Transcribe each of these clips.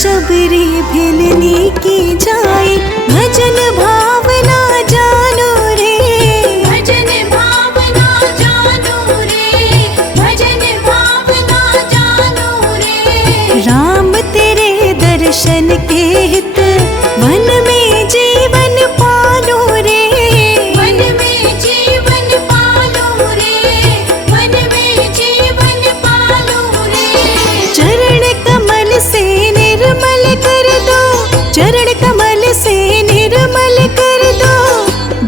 शबरी भिलनी की जाए, भजन भावना जानो रे, भजन भावना जानो रे, भजन भावना जानो रे। राम तेरे दर्शन के हित मन में जीवन पालो रे, मन में जीवन पालो रे, मन में जीवन पालो रे। चरण कमल से निर्मल कर दो, चरण कमल से निर्मल कर दो,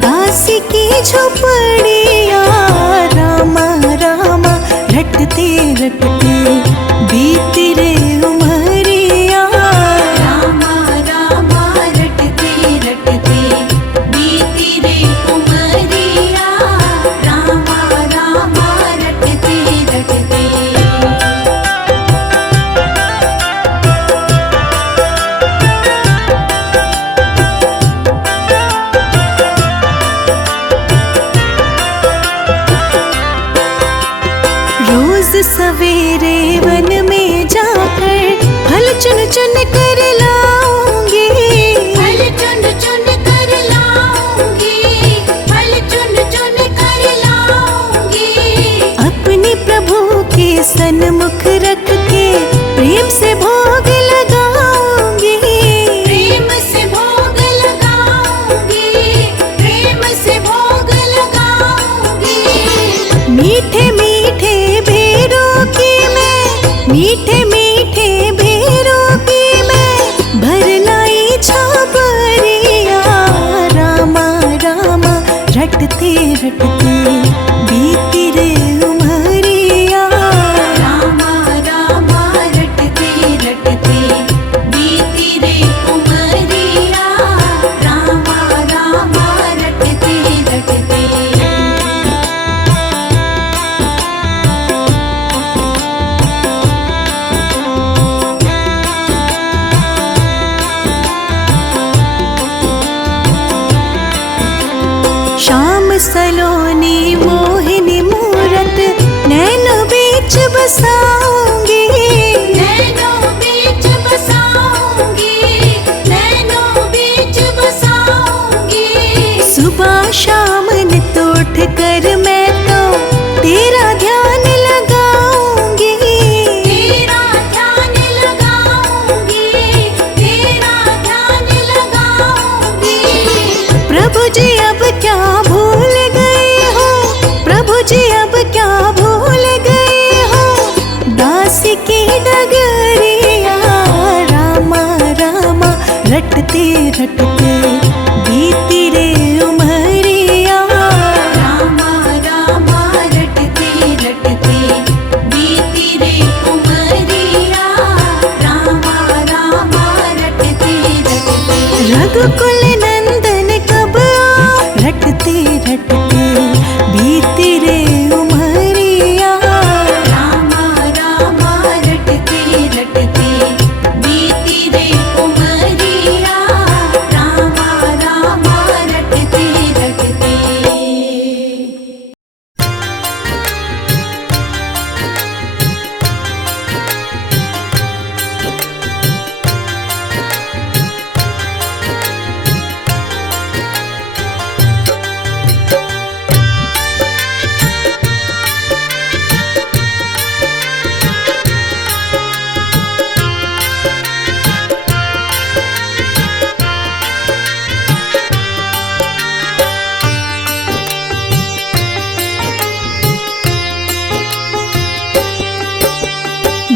दासी की झोपड़िया। रामा रामा रटते रटते बीती रे उमरिया, रामा रामा रटते रटते बीती रे उमरिया, रामा रामा रटते रटते। रोज सवेरे वन में जाकर फल चुन चुन कर लाऊंगी, फल चुन चुन कर लाऊंगी, फल चुन चुन कर लाऊंगी। अपने प्रभु के सन्मुख रख के प्रेम से भोग लगाऊंगी, प्रेम से भोग लगाऊंगी, प्रेम से भोग लगाऊंगी। मीठे मीठे भेरों की मैं, मीठे मीठे भेरों की मैं भर लाई छाबरिया। रामा रामा रटते रटते बीती रे उमरिया, रामा रामा रटते रटते बीती रे उमरिया, रामा रामा रटते रटते। श्याम सलोनी मोहिनी मूरत नैनो बीच बसाऊंगी, नैनों बीच बसाऊंगी, नैनों बीच बसाऊंगी। सुबह शाम नित उठ कर मैं तो तेरा ध्यान लगाऊंगी, तेरा ध्यान लगाऊंगी, तेरा ध्यान लगाऊंगी। प्रभु जी अब क्या भूल गए हो, प्रभु जी अब क्या भूल गए हो, दासी की डगरिया। रामा रामा रटते रटते बीती रे उमरिया, रामा रामा रटते रटते बीती रे उमरिया, रामा रामा रटते रटते। रघुकुल नंदन कब आओ, रटते रटते बीती रे उमरिया, रामा रामा रटते रटते बीती रे उमरिया, रामा रामा रटते रटते।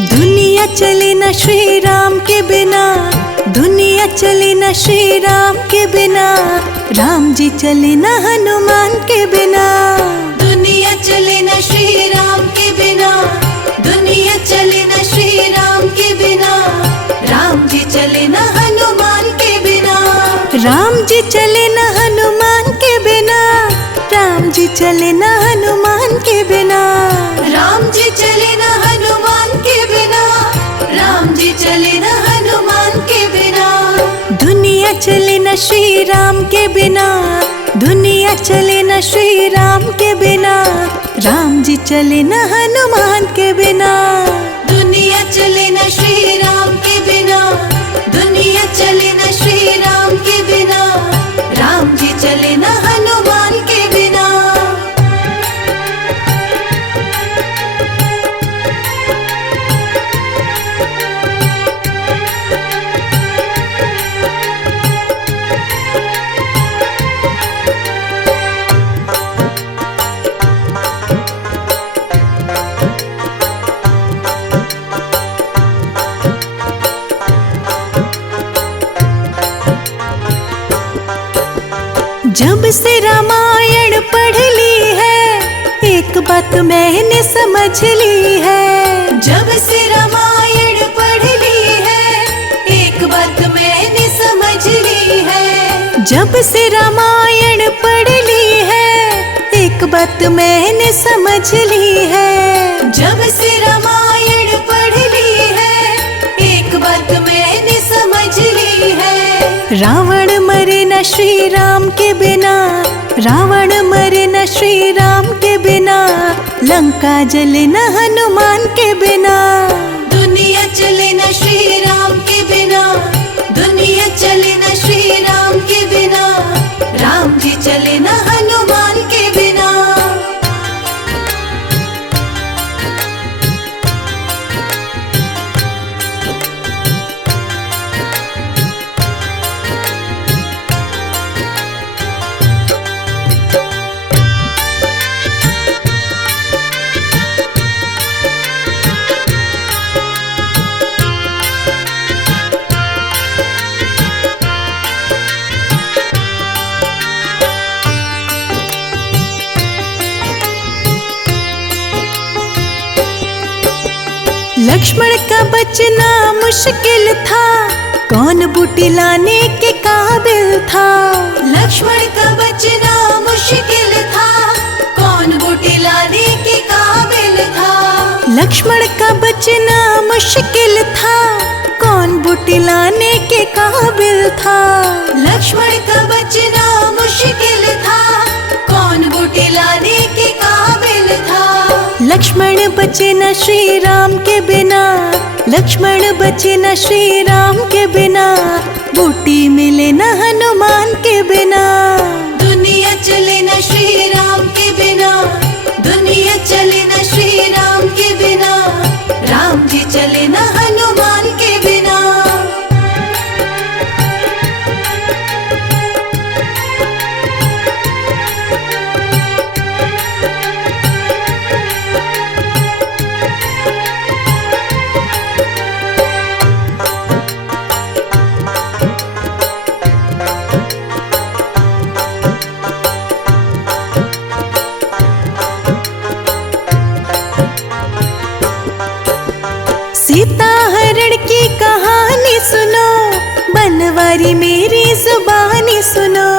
दुनिया चले न श्री राम के बिना, दुनिया चले न श्री राम के बिना, राम जी चले न हनुमान के बिना। दुनिया चले न श्री राम के बिना, दुनिया चले न श्री राम के बिना, राम जी चले न हनुमान के बिना। राम जी चले न हनुमान के बिना, राम जी चले न हनुमान के बिना, राम जी चले न हनुमान के बिना, राम जी चले न हनुमान के बिना। दुनिया चले न श्री राम के बिना, दुनिया चले न श्री राम के बिना, राम जी चले न हनुमान के बिना। दुनिया चले न श्री राम के बिना, जब से रामायण पढ़ ली है एक बात मैंने समझ ली है। जब से रामायण पढ़ ली है एक बात मैंने समझ ली है। जब से रामायण पढ़ ली है एक बात मैंने समझ ली है। जब से रामायण पढ़ ली है एक बात मैंने समझ ली है। रावण मरे न श्री राम के बिना, रावण मरे न श्री राम के बिना, लंका जले न हनुमान के बिना। दुनिया चले न श्री राम के बिना, दुनिया चले न श्री राम के बिना, राम जी चले न हनुमान के बिना। लक्ष्मण का बचना मुश्किल था, कौन बूटी लाने के काबिल था। लक्ष्मण का बचना मुश्किल था, कौन बूटी लाने के काबिल था। लक्ष्मण का बचना मुश्किल था, कौन बूटी लाने के काबिल था। लक्ष्मण का बचना मुश्किल था, कौन बूटी लाने के काबिल था। लक्ष्मण बचे न श्री राम के बिना, लक्ष्मण बचे न श्री राम के बिना, बूटी मिले न हनुमान के बिना। दुनिया चले न श्री राम के बिना, दुनिया चले न श्री राम के बिना, राम जी चले न हनुमान के बिना। सीता हरण की कहानी सुनो, बनवारी मेरी जुबानी सुनो।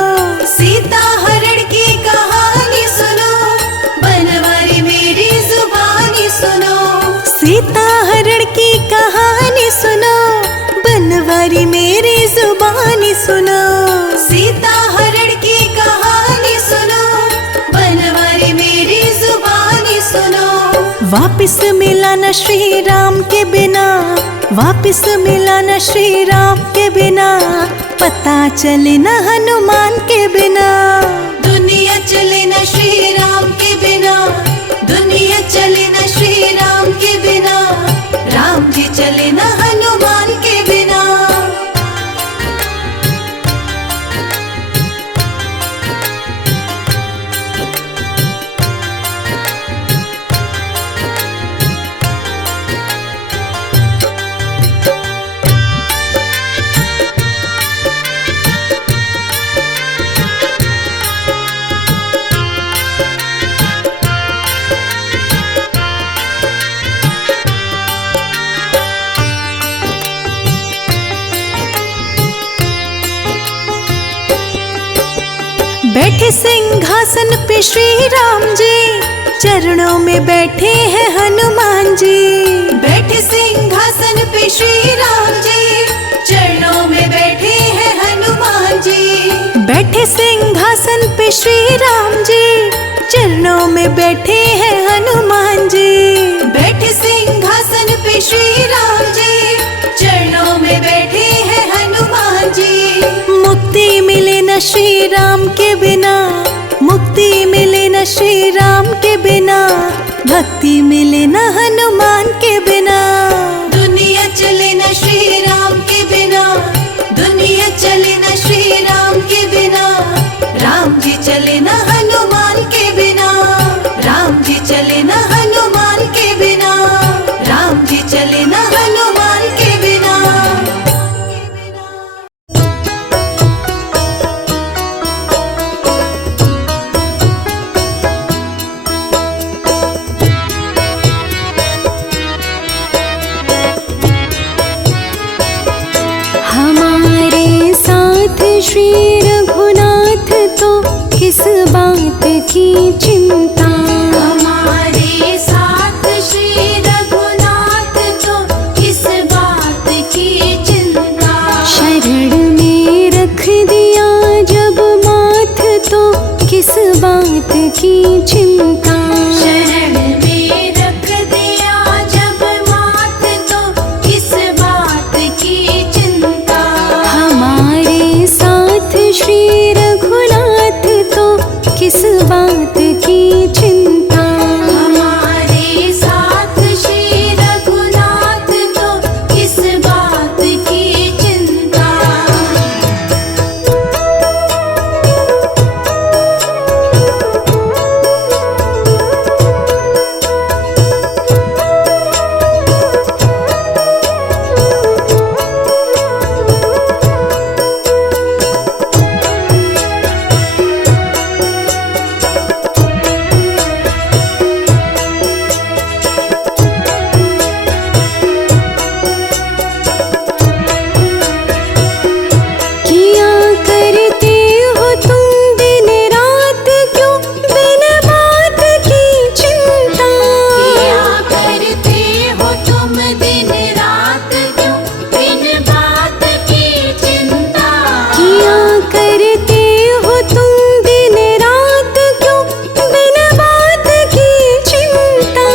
सीता हरण की कहानी सुनो, बनवारी मेरी जुबानी सुनो। सीता हरण की कहानी सुनो, बनवारी मेरी जुबानी सुनो। सीता हरण की कहानी सुनो, बनवारी मेरी जुबानी सुनो। वापिस मिला न श्री राम के बिना, वापिस मिला न श्री राम के बिना, पता चले न हनुमान के बिना। दुनिया चले न श्री राम के बिना, दुनिया चले न श्री राम के बिना, राम जी चले न हनुमान के बिना। बैठे सिंहासन पे श्री राम जी, चरणों में बैठे हैं हनुमान जी। बैठे सिंहासन पे श्री राम जी, चरणों में बैठे हैं हनुमान जी। बैठे सिंहासन पे श्री राम जी, चरणों में बैठे हैं हनुमान जी। बैठे सिंहासन पे श्री राम जी, चरणों में बैठे हैं हनुमान जी। मुक्ति मिले न श्री राम के बिना, मुक्ति मिले न श्री राम के बिना, भक्ति मिले न हनुमान के बिना। दुनिया चले न श्री राम के बिना, दुनिया चले न श्री राम के बिना, राम जी चले न हनुमान के बिना। राम जी चले न हनुमान के बिना, राम जी चले न हनुमान के बिना। श्री रघुनाथ तो किस बात की चिंता। हमारे साथ श्री रघुनाथ तो किस बात की चिंता। शरण में रख दिया जब माथ तो किस बात की चिंता। शरण में रख दिया जब माथ तो किस बात की चिंता। हमारे साथ श्री रघुनाथ तो किस बात की चिंता। हमारे साथ श्री रघुनाथ तो किस बात की चिंता। किया करते हो तुम दिन रात क्यों बिन बात की चिंता। किया करते हो तुम दिन रात क्यों बिन बात की चिंता। किया करते हो तुम दिन रात क्यों बिन बात की चिंता।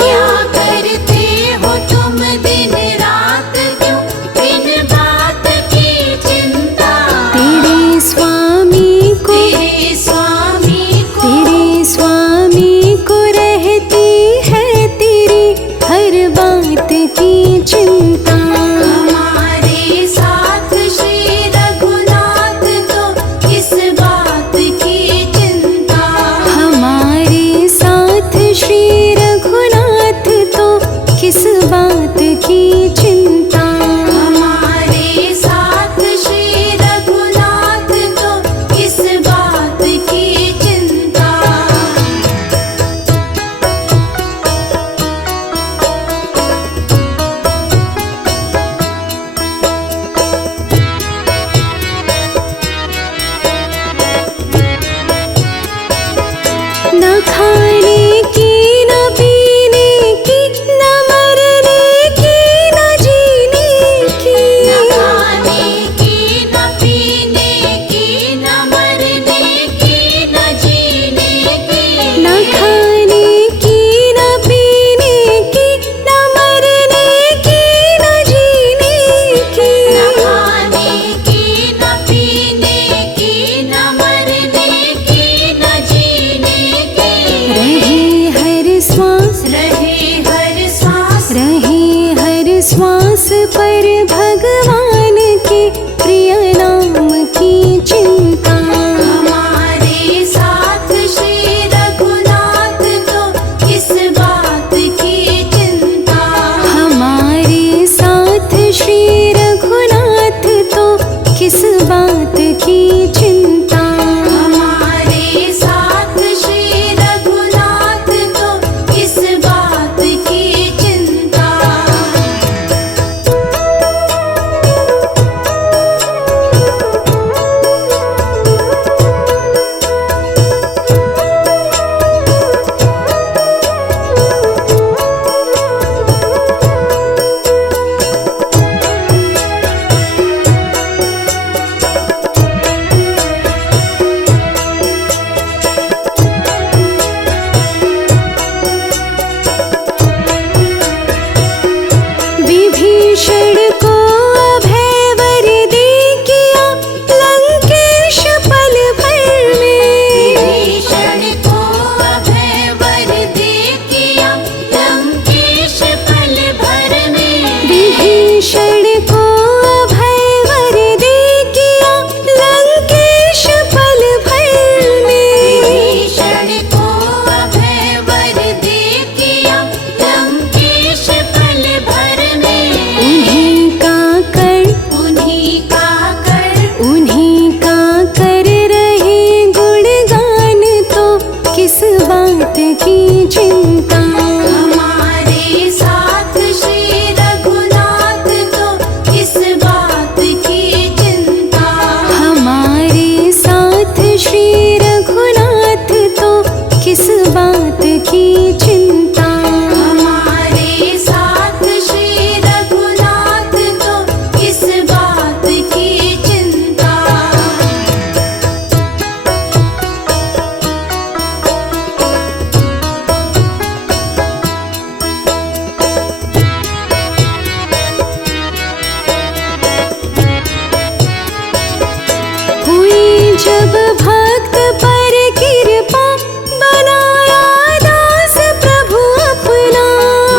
किया करते हो तुम दिन रात क्यों बिन बात की चिंता। तेरे स्वामी को तेरे स्वामी को तेरे स्वामी को रहती है तेरी हर बात की चिंता। हमारे साथ श्री रघुनाथ तो किस बात की चिंता। हमारे साथ श्री रघुनाथ तो किस बात की चिंता। हमारे साथ श्री रघुनाथ तो किस बात की चिंता। न खाने की न पीने की न मरने की न जीने की। न खाने की न पीने की न मरने की न जीने की। न खाने की न पीने की न मरने की न जीने की। न खाने की न पीने की न मरने की न जीने की। रहे हर श्वास रहे हर सांस रहे हर श्वास पर भगवान के प्रिय नाम की चिंता। हमारे साथ श्री रघुनाथ तो किस बात की चिंता। हमारे साथ श्री रघुनाथ तो किस बात की चिंता। हमारे साथ श्री रघुनाथ तो किस बात की चिंता। की चिंता। हमारे साथ श्री रघुनाथ तो किस बात की चिंता। हुई जब भक्त पर कृपा, बनाया दास प्रभु अपना।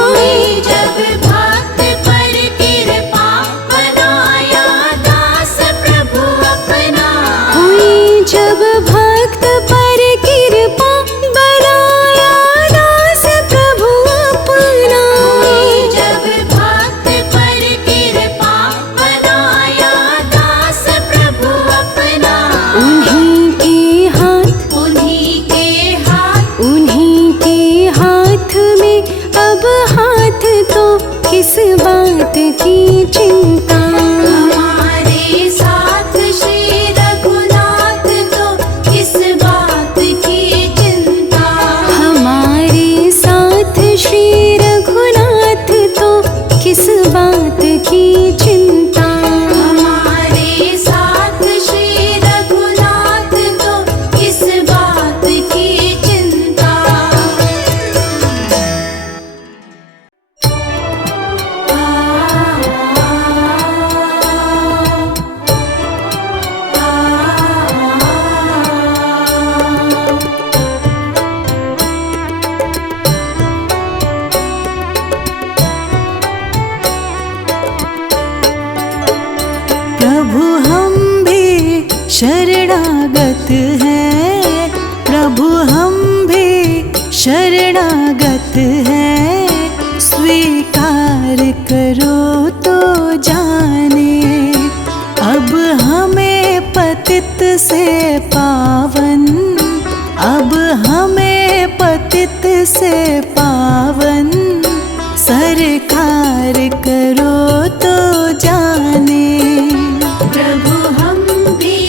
हुई जब भक्त पर कृपा, बनाया दास प्रभु अपना। हुई जब भक्त पर कृपा, बनाया दास प्रभु अपना। हुई जब भक्त पर कृपा, बनाया दास प्रभु अपना। उन्हीं के हाथ, उन्हीं के हाथ, उन्हीं के हाथ में अब हाथ तो किस बात की चिंता। हमारे साथ श्री रघुनाथ तो किस बात की चिंता। हमारे साथ श्री रघुनाथ तो किस बात की चिंता। हमारे साथ श्री रघुनाथ तो किस बात की चिंता। प्रभु हम भी शरणागत हैं, प्रभु हम भी शरणागत हैं। स्वीकार करो तो जाने, अब हमें पतित से पावन, अब हमें पतित से पावन। सरकार करो तो जाने। प्रभु हम भी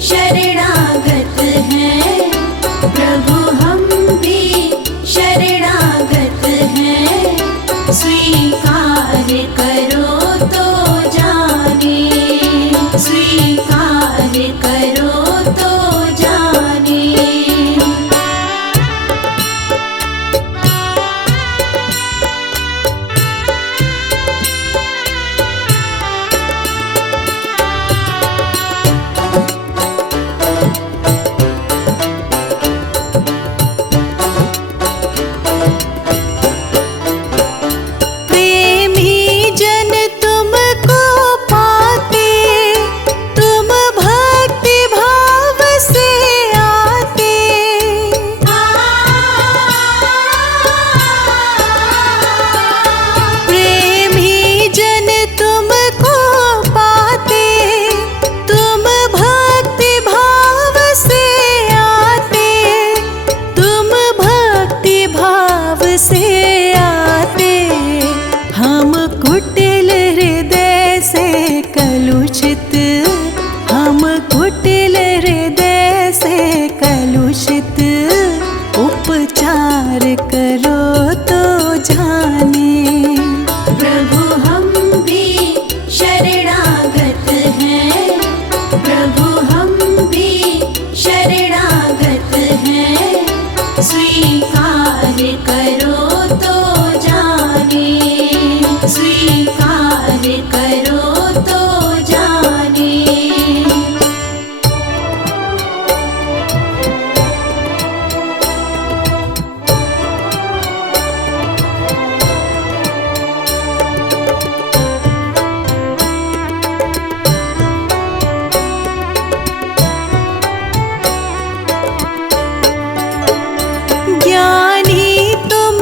शरणागत हैं, प्रभु हम भी शरणागत हैं। स्वीकार करो तो जाने, स्वीकार करो तो जाने। प्रेमी जन तुमको पाते, तुम भक्ति भाव से आते। प्रेमी जन तुमको पाते, तुम भक्ति भाव से आते, तुम भक्ति भाव से आते। हम कुटिल हृदय से कलुषित, हम कुटिल हृदय से कलुषित। उपचार करो तो जाने। प्रभु हम भी शरणागत हैं, प्रभु हम भी शरणागत हैं। स्वीकार करो तो जाने, स्वीकार करो तो जाने। ज्ञानी तुम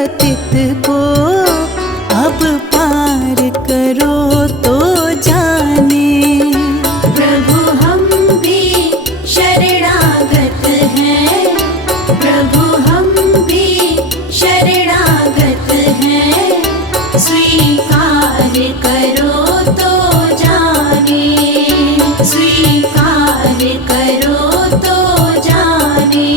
पतित को अब पार करो तो जाने। प्रभु हम भी शरणागत हैं, प्रभु हम भी शरणागत हैं, स्वीकार करो तो जाने, स्वीकार करो तो जाने।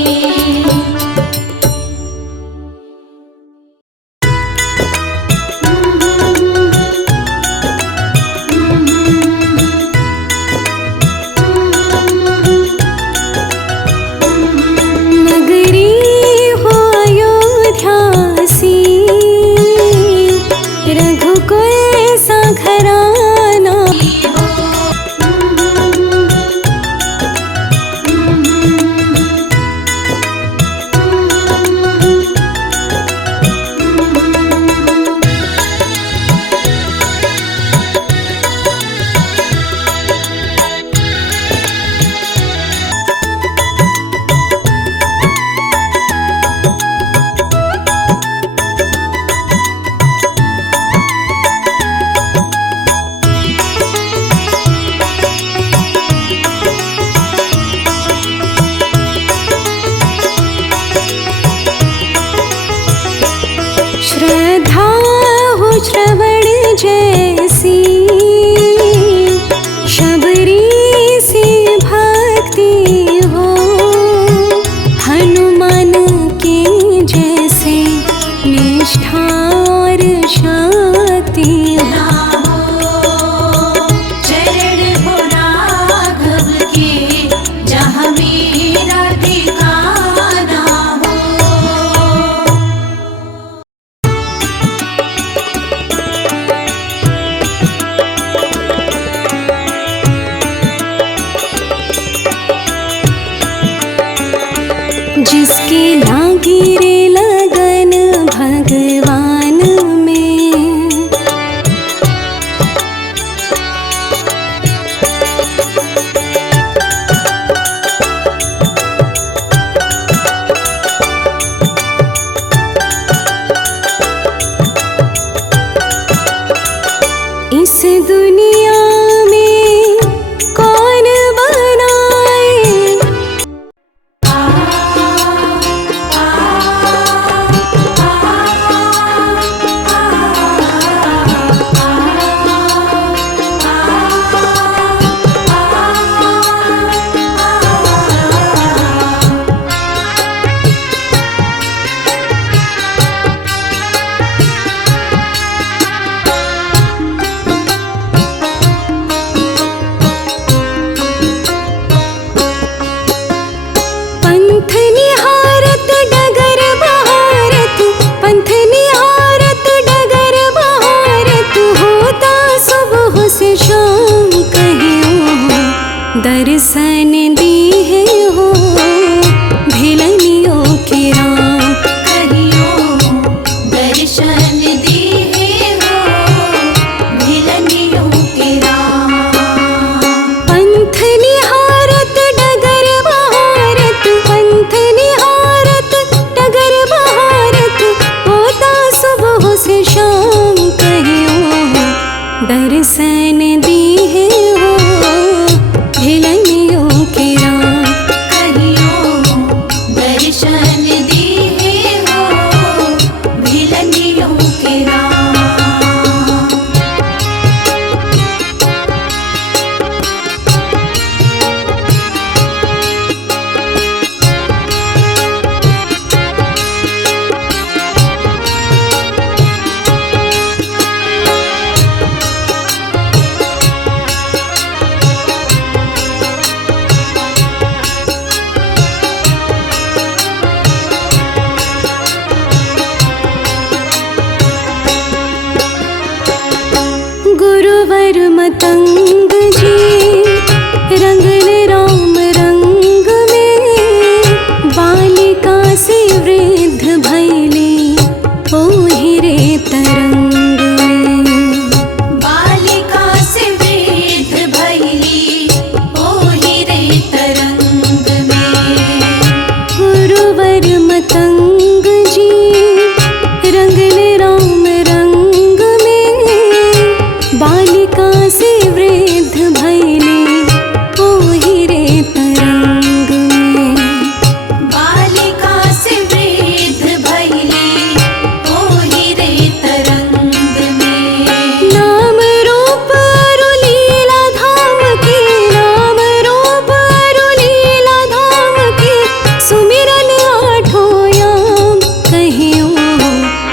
नगरी हो अयोध्या सी, रघुकुल सा घराना। श्रद्धा हो श्रवण जैसी, शबरी सी भक्ति हो, हनुमान के जैसे निष्ठा और शक्ति हो। चरण हो राघव के जहाँ मेरा ठिकाना हो। जिसके लागी रे लगन भगवान में, इस दुनिया में कौन बनाए। पंथ निहारत डगर बहारत, पंथ निहारत डगर बहारत, होता सुबह से शाम कहियो दर्शन दिए हो भिलनियों के राम। कहियो दर्शन दिए हो भिलनियों के राम। पंथ निहारत डगर बहारत, पंथ निहारत डगर बहारत, होता सुबह से शाम कहियो दर्शन दिए हो भिलनियों के राम। कहियो दर्शन दिए हो भिलनियों के राम। गुरुवर मतंग जी रंगन राम रंग में, बालिका से वृद्ध भैली ओहि रे तरंग में। बालिका से वृद्ध भैली ओहि रे तरंग में। गुरुवर मतंग जी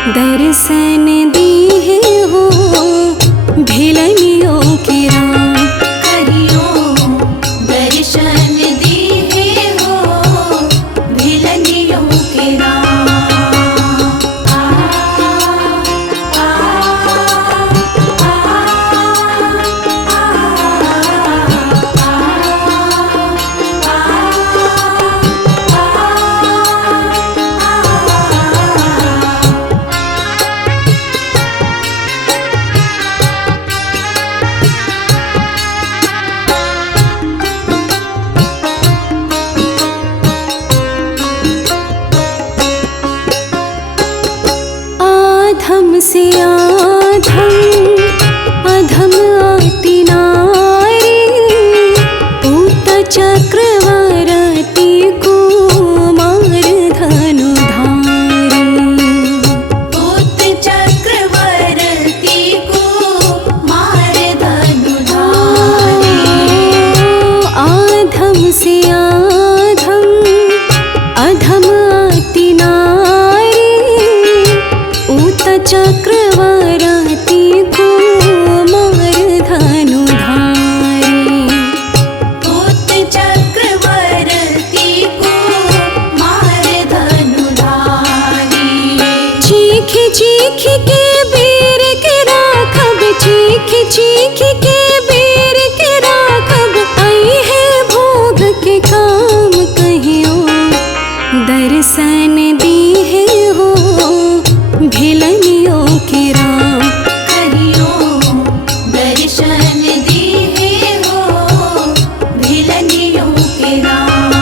दर्शन दीहे हो भिलनियों के राम। कहियो दर्शन दीहे हो भिलनियों के राम। आ, आ, आधम से आधम अधम आती नारी, पूत चक्रवर्ती कुमार धनुधारी। पूत चक्रवर्ती कुमार धनुधारी। आधम से आधम अधम आती नारी, पूत चक्रवर्ती कुमार धनुधारी। पूत चक्रवर्ती कुमार धनुधारी। चीख चीख के बेर के राखब, चीख चीख के बेर के राखब, आई है भोग के काम कहियो दर्शन दीहे हो भिलनियों के राम। कहियो दर्शन दीहे हो भिलनियों के राम।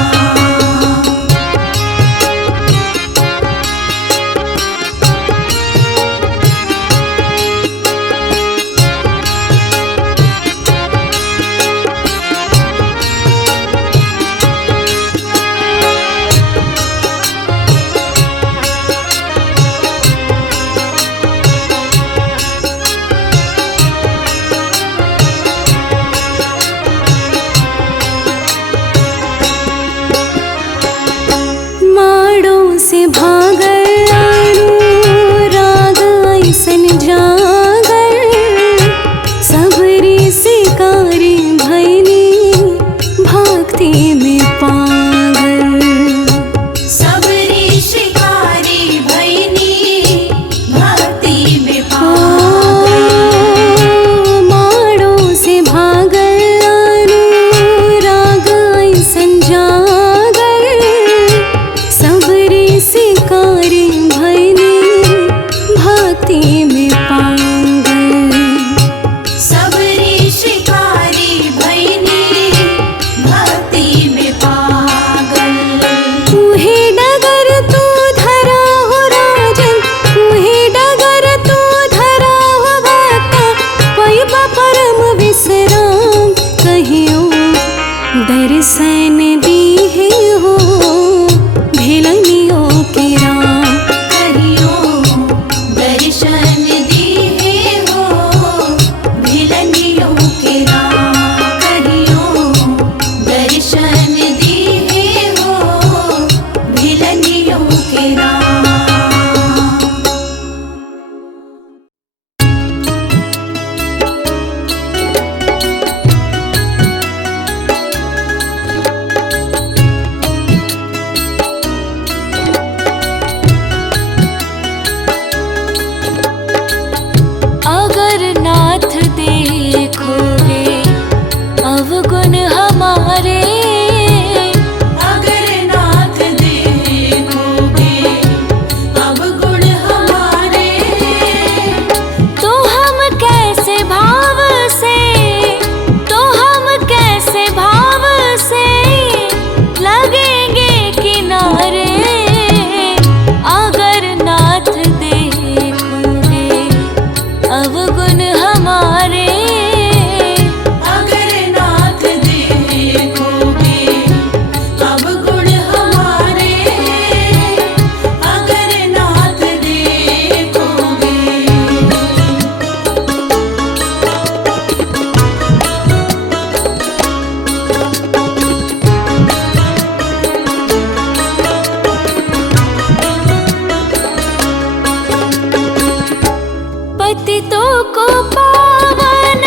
पतितों को पावन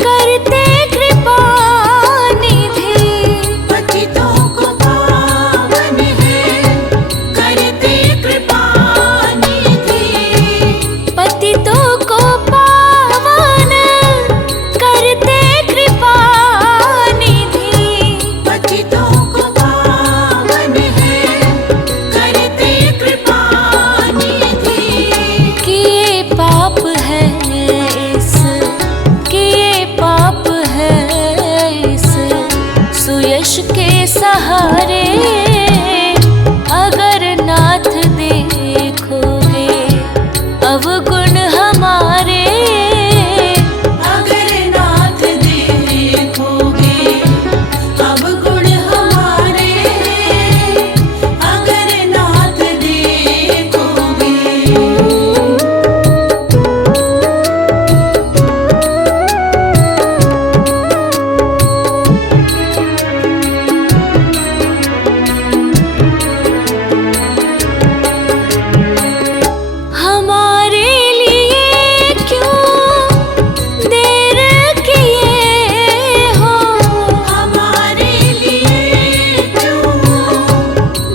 करते कृपा निधि। पतितों को पावन है करते कृपा निधि। पतितों को पावन करते कृपा निधि। पतितों को पावन है करते कृपा निधि। किए पाप है इस, किए पाप है इस सुयश के सहारे। अगर नाथ देखोगे अवगुण हमारे। अगर नाथ देखोगे अवगुण हमारे। अगर नाथ देखोगे। हमारे लिए क्यों देर किए हो। हमारे लिए क्यों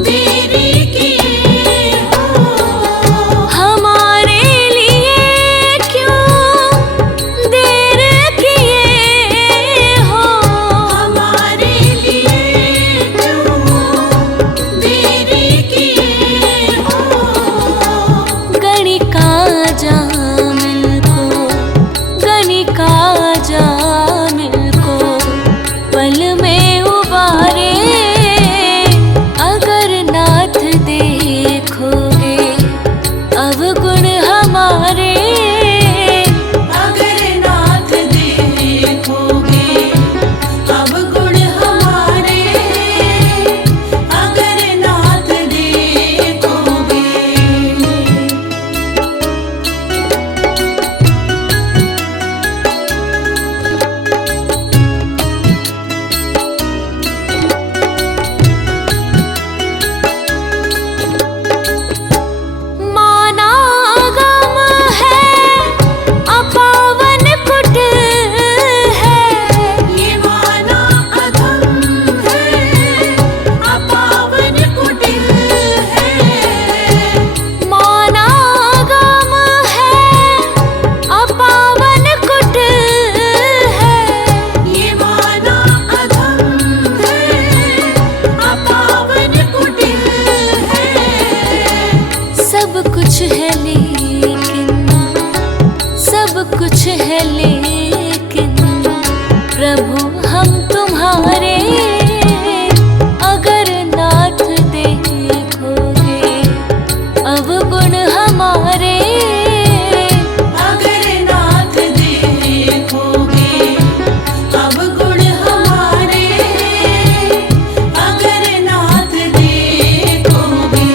देरी किए हो। हमारे लिए क्यों देर किए हो। हमारे लिए क्यों देरी किए हो। गणिका जामिल को, गणिका जामिल को पल में उबारे। अगर नाथ देखोगे अवगुण हमारे। अगर नाथ देखोगे अवगुण हमारे। अगर नाथ देखोगे। माना गम है अपावन कुटिल है। ये माना अधम है अपावन कुटिल है। माना गम है अपावन कुटिल है। ये माना अधम है अपावन कुटिल है। सब कुछ है लेकिन, सब कुछ है लेकिन प्रभु हम तुम्हारे। अगर नाथ देखोगे अवगुण हमारे। अगर नाथ देखोगे अवगुण हमारे। अगर नाथ देखोगे।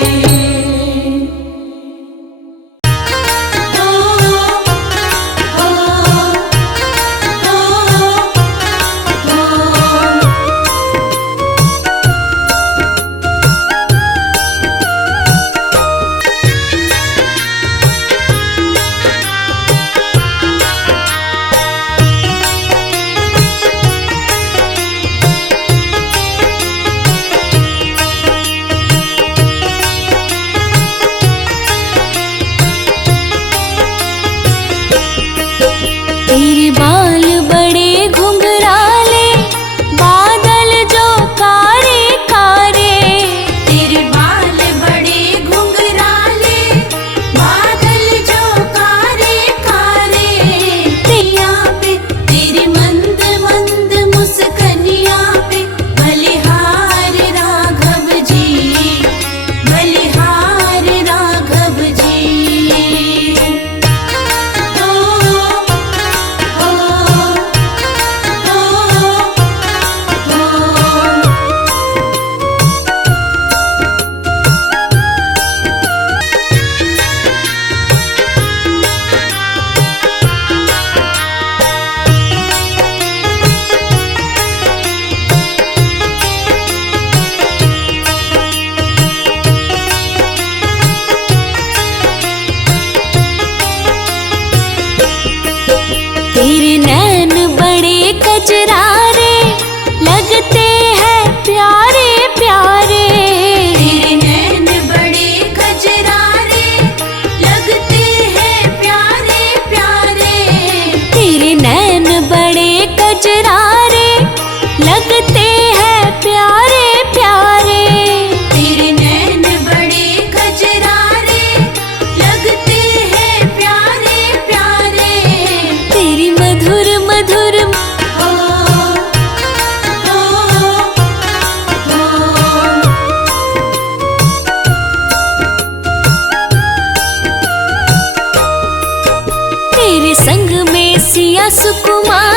कजरारे लगते हैं प्यारे प्यारे। तेरे नैन बड़े कजरारे लगते हैं प्यारे प्यारे। तेरे नैन बड़े कजरारे लगते हैं प्यारे प्यारे। तेरे नैन बड़े कजरारे लगते हैं प्यारे प्यारे। तेरी मधुर मधुर ओ ओ ओ तेरे संग में सिया सुकुमार